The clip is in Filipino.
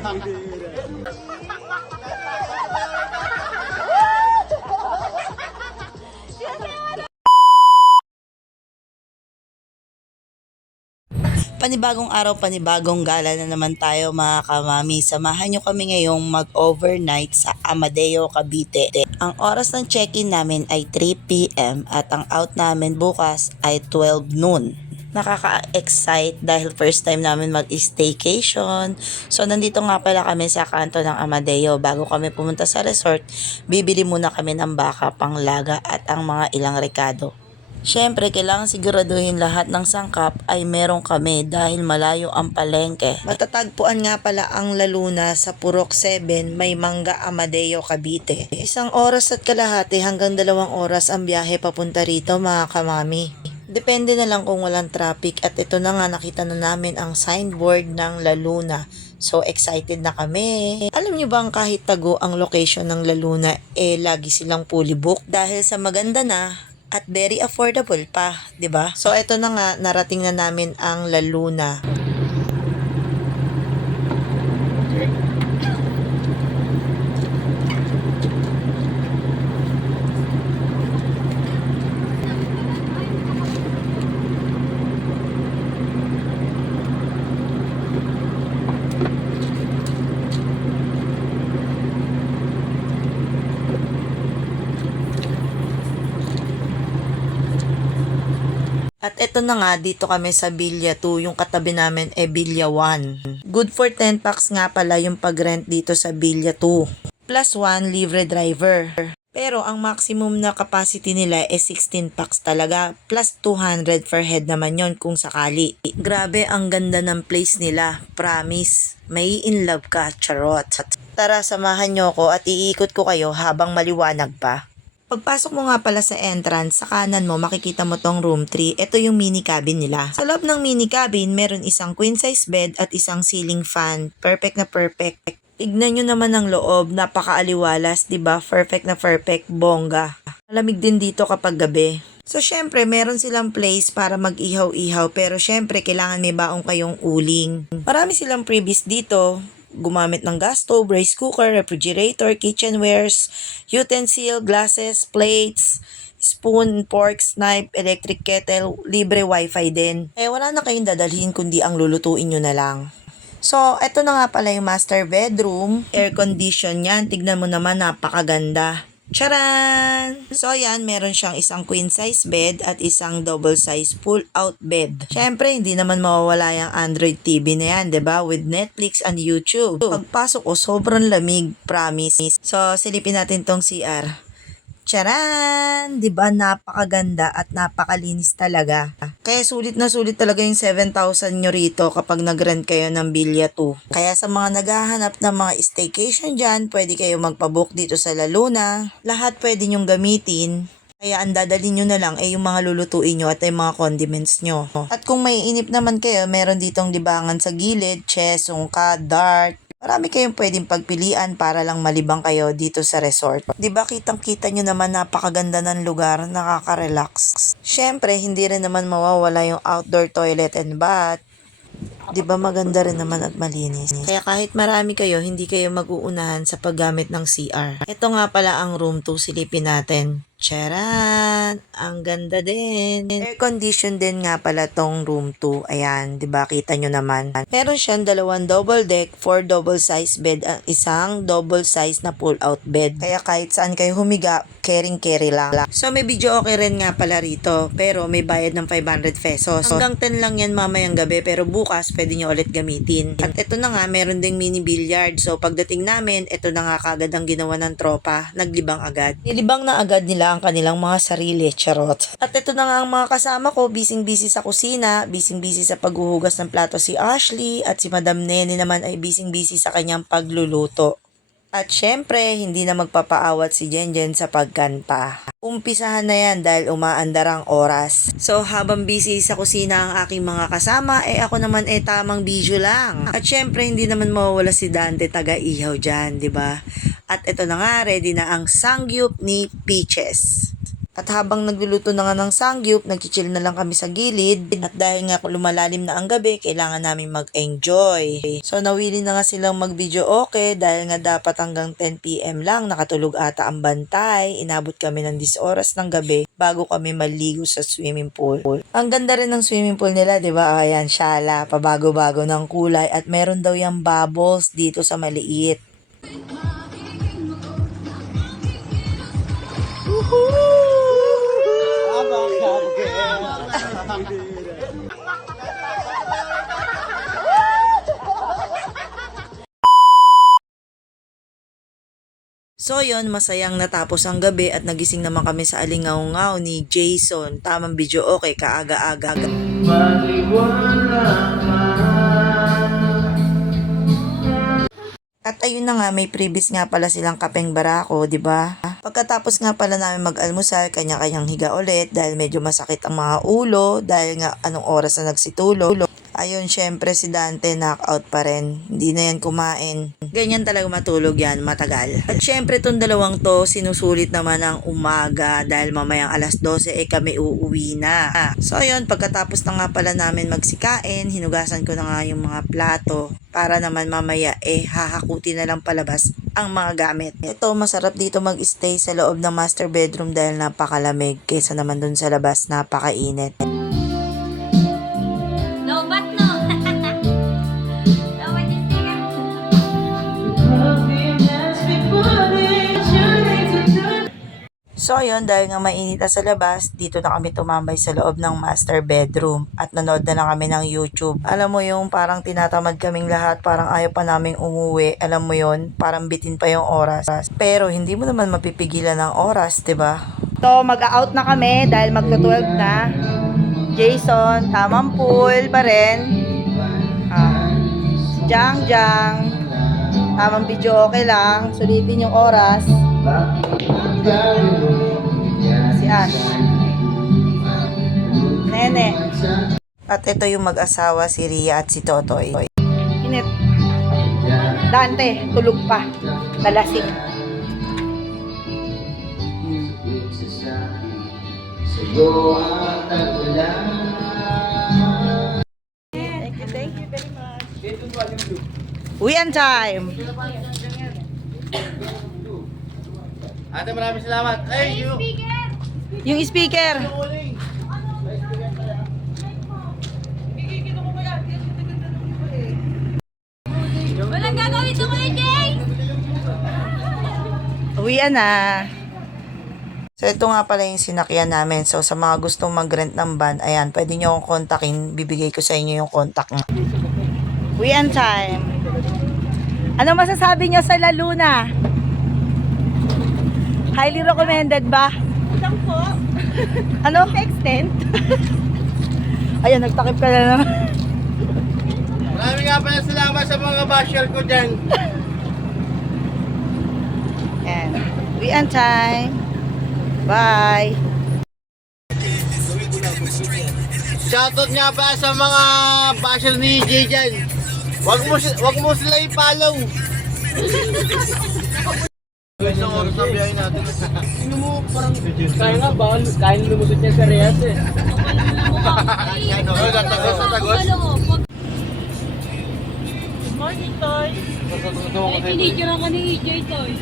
Panibagong araw, panibagong gala na naman tayo mga kamami. Samahan nyo kami ngayong mag-overnight sa Amadeo, Cavite. Ang oras ng check-in namin ay 3 p.m. at ang out namin bukas ay 12 noon. Nakaka-excite dahil first time namin mag-staycation. So nandito nga pala kami sa kanto ng Amadeo. Bago kami pumunta sa resort, bibili muna kami ng baka, panglaga at ang mga ilang rekado. Siyempre, kailangan siguraduhin lahat ng sangkap ay meron kami dahil malayo ang palengke. Matatagpuan nga pala ang Laluna sa Purok 7, May Mangga, Amadeo, Cavite. 1 oras at kalahati hanggang 2 oras ang biyahe papunta rito mga kamami. Depende na lang kung walang traffic at ito na nga nakita na namin ang signboard ng Laluna. So excited na kami. Alam niyo bang kahit tago ang location ng Laluna lagi silang fully booked dahil sa maganda na at very affordable pa, 'di ba? So eto na nga, narating na namin ang Laluna. At eto na nga, dito kami sa Villa 2, yung katabi namin Villa 1. Good for 10 packs nga pala yung pag-rent dito sa Villa 2. Plus 1 libre driver. Pero ang maximum na capacity nila 16 packs talaga. Plus 200 per head naman yon kung sakali. Grabe ang ganda ng place nila. Promise. May in love ka, charot. Tara, samahan nyo ko at iikot ko kayo habang maliwanag pa. Pagpasok mo nga pala sa entrance, sa kanan mo makikita mo tong room 3. Ito yung mini cabin nila. Sa loob ng mini cabin, meron isang queen size bed at isang ceiling fan. Perfect na perfect. Tignan nyo naman ang loob, napakaaliwalas, 'di ba? Perfect na perfect, bongga. Malamig din dito kapag gabi. So syempre, meron silang place para mag-ihaw-ihaw pero syempre kailangan may baong kayong uling. Marami silang freebies dito. Gumamit ng gas stove, rice cooker, refrigerator, kitchenwares, utensil, glasses, plates, spoon, forks, knife, electric kettle, libre wifi din. Wala na kayong dadalhin kundi ang lulutuin nyo na lang. So, eto na nga pala yung master bedroom. Air condition yan. Tignan mo naman, napakaganda. Charan! So yan, meron siyang isang queen size bed at isang double size pull out bed. Syempre, hindi naman mawawala yung Android TV na yan, 'di ba? With Netflix and YouTube. Pagpasok ko, sobrang lamig, promise. So, silipin natin tong CR. Charan! 'Di ba napakaganda at napakalinis talaga. Kaya sulit na sulit talaga yung 7,000 nyo rito kapag nag-rent kayo ng Villa 2. Kaya sa mga naghahanap ng mga staycation dyan, pwede kayo magpabook dito sa Laluna. Lahat pwede nyong gamitin. Kaya ang dadalhin nyo na lang ay yung mga lulutuin nyo at yung mga condiments nyo. At kung may inip naman kayo, meron ditong libangan sa gilid, chess, sungka, dart. Marami kayong pwedeng pagpilian para lang malibang kayo dito sa resort. Diba kitang-kita nyo naman napakaganda ng lugar, nakaka-relax. Syempre, hindi rin naman mawawala yung outdoor toilet and bath. Diba maganda rin naman at malinis. Kaya kahit marami kayo, hindi kayo mag-uunahan sa paggamit ng CR. Ito nga pala ang room 2, silipin natin. Charan! Ang ganda din. Air condition din nga pala tong room 2. Ayan, 'di ba? Kita nyo naman. Meron siyang 2 double deck, 4 double size bed at isang double size na pull out bed. Kaya kahit saan kayo humiga, carry lang. So may video okay rin nga pala rito, pero may bayad ng 500 pesos. Hanggang 10 lang yan mamayang gabi, pero bukas pwede nyo ulit gamitin. At ito na nga, meron ding mini billiard. So pagdating namin, ito na nga kagad ang ginawa ng tropa. Naglibang agad. Nilibang na agad nila ang kanilang mga sarili, charot. At ito na nga ang mga kasama ko, busy sa kusina, busy sa paghuhugas ng plato si Ashley, at si Madam Nene naman ay busy sa kanyang pagluluto. At syempre, hindi na magpapaawat si Jenjen sa pagkanta. Umpisahan na yan dahil umaandar ang oras. So habang busy sa kusina ang aking mga kasama, ako naman tamang video lang. At syempre, hindi naman mawawala si Dante taga-ihaw dyan, di ba? At ito na nga, ready na ang sangyup ni Peaches. At habang nagluluto na nga ng sangyup, nagchichill na lang kami sa gilid. At dahil nga lumalalim na ang gabi, kailangan namin mag-enjoy. So nawili na nga silang mag-video okay dahil nga dapat hanggang 10 PM lang nakatulog ata ang bantay. Inabot kami ng 10 oras ng gabi bago kami maligo sa swimming pool. Ang ganda rin ng swimming pool nila, di ba? Ayan, syala, pabago-bago ng kulay at meron daw yung bubbles dito sa maliit. So yon, masayang natapos ang gabi at nagising naman kami sa alingaw-ngaw ni Jason. Tamang video okay, kaaga-aga. At ayun na nga, may previous nga pala silang kapeng barako, di ba? Pagkatapos nga pala namin mag-almusal, kanya-kanyang higa ulit dahil medyo masakit ang mga ulo dahil nga anong oras na nagsitulog. Ayun, syempre si Dante knockout pa rin. Hindi na yan kumain. Ganyan talaga matulog yan, matagal. At syempre itong dalawang to, sinusulit naman ang umaga dahil mamayang alas 12 kami uuwi na. So ayun, pagkatapos na nga pala namin magsikain, hinugasan ko na nga yung mga plato para naman mamaya hahakuti na lang palabas ang mga gamit. Ito, masarap dito mag-stay sa loob ng master bedroom dahil napakalamig kaysa naman dun sa labas, napakainit. So yun, dahil nga mainit na sa labas, dito na kami tumambay sa loob ng master bedroom at nanood na lang kami ng YouTube. Alam mo yung parang tinatamad kaming lahat, parang ayaw pa naming umuwi. Alam mo yun, parang bitin pa yung oras. Pero hindi mo naman mapipigilan ng oras, 'di ba? So mag-out na kami dahil magto-12 na. Jason, tamang pool pa rin. Jang, tamang video okay lang. Sulitin yung oras. Si Ash. Nene. At ito yung mag-asawa, si Ria at si Totoy. Init. Dante, tulog pa. Nalasing. Thank you very much. Uwian time. Ate, maraming salamat. Ay, Yung speaker. Walang gagawin ito kuya Jay! Uwian na. So ito nga pala yung sinakyan namin. So sa mga gustong mag-rent ng van, ayan, pwede nyo akong kontakin. Bibigay ko sa inyo yung contact nga. Uwian time. Ano masasabi nyo sa La Luna? Highly recommended ba? Isang po. Ano? Extend. Ayan, nagtakip ka na naman. maraming nga pala salamat sa mga basher ko dyan. And uwian time. Bye. Shoutout nga pala sa mga basher ni Jay dyan. Wag mo sila i-follow. Isang oras na biyahe natin. Sino mo parang... Kaya nga, bawal. Kaya lumusot niya sa Reyes eh. Tatagos. Good morning, Toy. Ay, pinidyo lang ka ni EJ, Toy.